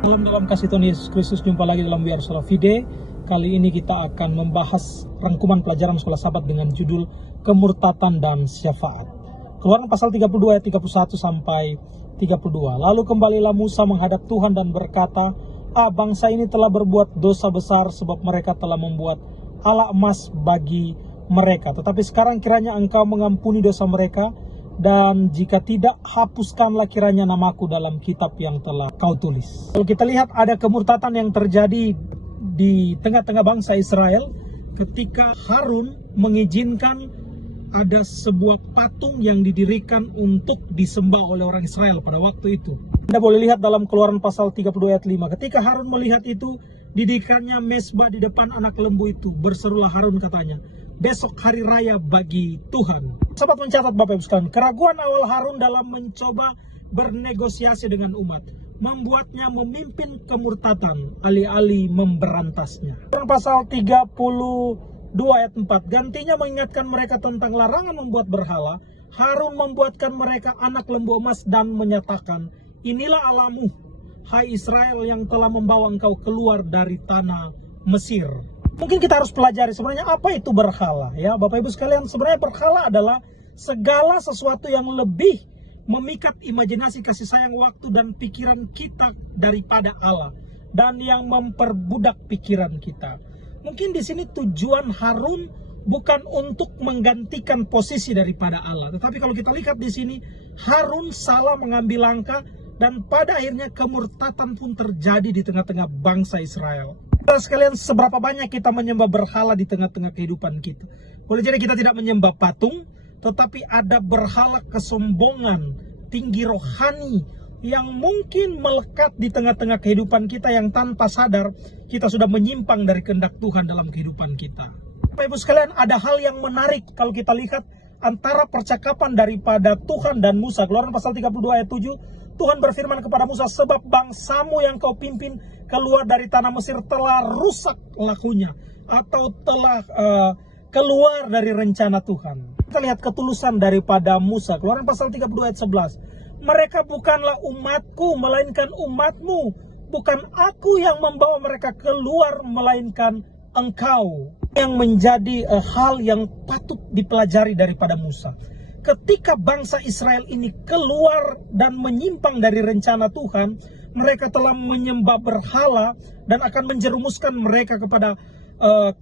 Salam dalam kasih Tuhan Yesus Kristus, jumpa lagi dalam We Are Sola Fide. Kali ini kita akan membahas rangkuman pelajaran sekolah Sabat dengan judul Kemurtatan dan Syafaat. Keluaran pasal 32 ayat 31 sampai 32. Lalu kembalilah Musa menghadap Tuhan dan berkata, bangsa ini telah berbuat dosa besar sebab mereka telah membuat ala emas bagi mereka. Tetapi sekarang kiranya engkau mengampuni dosa mereka, dan jika tidak, hapuskanlah kiranya namaku dalam kitab yang telah kau tulis. Kalau kita lihat ada kemurtatan yang terjadi di tengah-tengah bangsa Israel ketika Harun mengizinkan ada sebuah patung yang didirikan untuk disembah oleh orang Israel pada waktu itu. Anda boleh lihat dalam Keluaran pasal 32 ayat 5. Ketika Harun melihat itu, didirikannya mezbah di depan anak lembu itu. Berserulah Harun, katanya, besok hari raya bagi Tuhan. Sahabat mencatat Bapak Ibu sekalian, keraguan awal Harun dalam mencoba bernegosiasi dengan umat membuatnya memimpin kemurtatan alih-alih memberantasnya. Pasal 32 ayat 4, gantinya mengingatkan mereka tentang larangan membuat berhala. Harun membuatkan mereka anak lembu emas dan menyatakan, inilah Allahmu, hai Israel, yang telah membawa engkau keluar dari tanah Mesir. Mungkin kita harus pelajari sebenarnya apa itu berhala, ya Bapak Ibu sekalian. Sebenarnya berhala adalah segala sesuatu yang lebih memikat imajinasi, kasih sayang, waktu dan pikiran kita daripada Allah, dan yang memperbudak pikiran kita. Mungkin di sini tujuan Harun bukan untuk menggantikan posisi daripada Allah, tetapi kalau kita lihat di sini Harun salah mengambil langkah, dan pada akhirnya kemurtatan pun terjadi di tengah-tengah bangsa Israel. Sekalian, seberapa banyak kita menyembah berhala di tengah-tengah kehidupan kita? Boleh jadi kita tidak menyembah patung, tetapi ada berhala kesombongan, tinggi rohani yang mungkin melekat di tengah-tengah kehidupan kita, yang tanpa sadar kita sudah menyimpang dari kehendak Tuhan dalam kehidupan kita. Bapak Ibu sekalian, ada hal yang menarik kalau kita lihat antara percakapan daripada Tuhan dan Musa. Keluaran pasal 32 ayat 7. Tuhan berfirman kepada Musa, sebab bangsamu yang kau pimpin keluar dari tanah Mesir telah rusak lakunya, atau telah keluar dari rencana Tuhan. Kita lihat ketulusan daripada Musa. Keluaran pasal 32 ayat 11. Mereka bukanlah umatku, melainkan umatmu. Bukan aku yang membawa mereka keluar, melainkan engkau. Yang menjadi hal yang patut dipelajari daripada Musa. Ketika bangsa Israel ini keluar dan menyimpang dari rencana Tuhan, mereka telah menyembah berhala dan akan menjerumuskan mereka kepada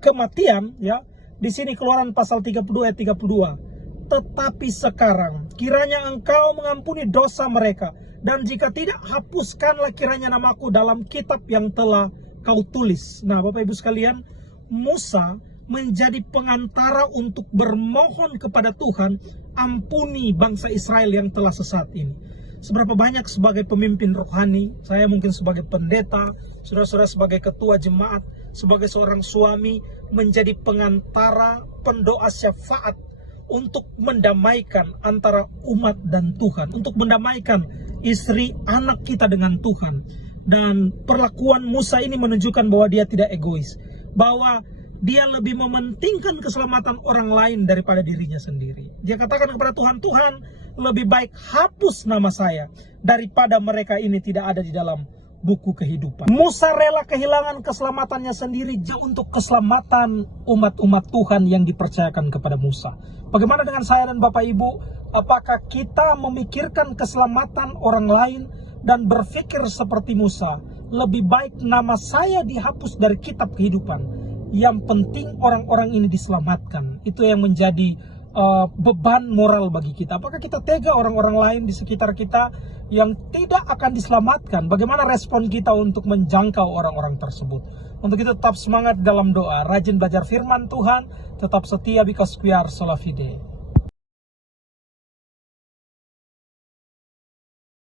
kematian, ya. Di sini Keluaran pasal 32 ayat 32. Tetapi sekarang kiranya engkau mengampuni dosa mereka, dan jika tidak, hapuskanlah kiranya namaku dalam kitab yang telah kau tulis. Nah, Bapak Ibu sekalian, Musa menjadi pengantara untuk bermohon kepada Tuhan, ampuni bangsa Israel yang telah sesat ini. Seberapa banyak sebagai pemimpin rohani, saya mungkin sebagai pendeta, saudara-saudara sebagai ketua jemaat, sebagai seorang suami, menjadi pengantara, pendoa syafaat untuk mendamaikan antara umat dan Tuhan, untuk mendamaikan istri, anak kita dengan Tuhan. Dan perlakuan Musa ini menunjukkan bahwa dia tidak egois, bahwa dia lebih mementingkan keselamatan orang lain daripada dirinya sendiri. Dia katakan kepada Tuhan, Tuhan, lebih baik hapus nama saya daripada mereka ini tidak ada di dalam buku kehidupan. Musa rela kehilangan keselamatannya sendiri untuk keselamatan umat-umat Tuhan yang dipercayakan kepada Musa. Bagaimana dengan saya dan Bapak Ibu? Apakah kita memikirkan keselamatan orang lain dan berpikir seperti Musa, lebih baik nama saya dihapus dari kitab kehidupan, yang penting orang-orang ini diselamatkan? Itu yang menjadi beban moral bagi kita. Apakah kita tega orang-orang lain di sekitar kita yang tidak akan diselamatkan? Bagaimana respon kita untuk menjangkau orang-orang tersebut? Untuk itu tetap semangat dalam doa, rajin belajar firman Tuhan, tetap setia, because we are sola fide.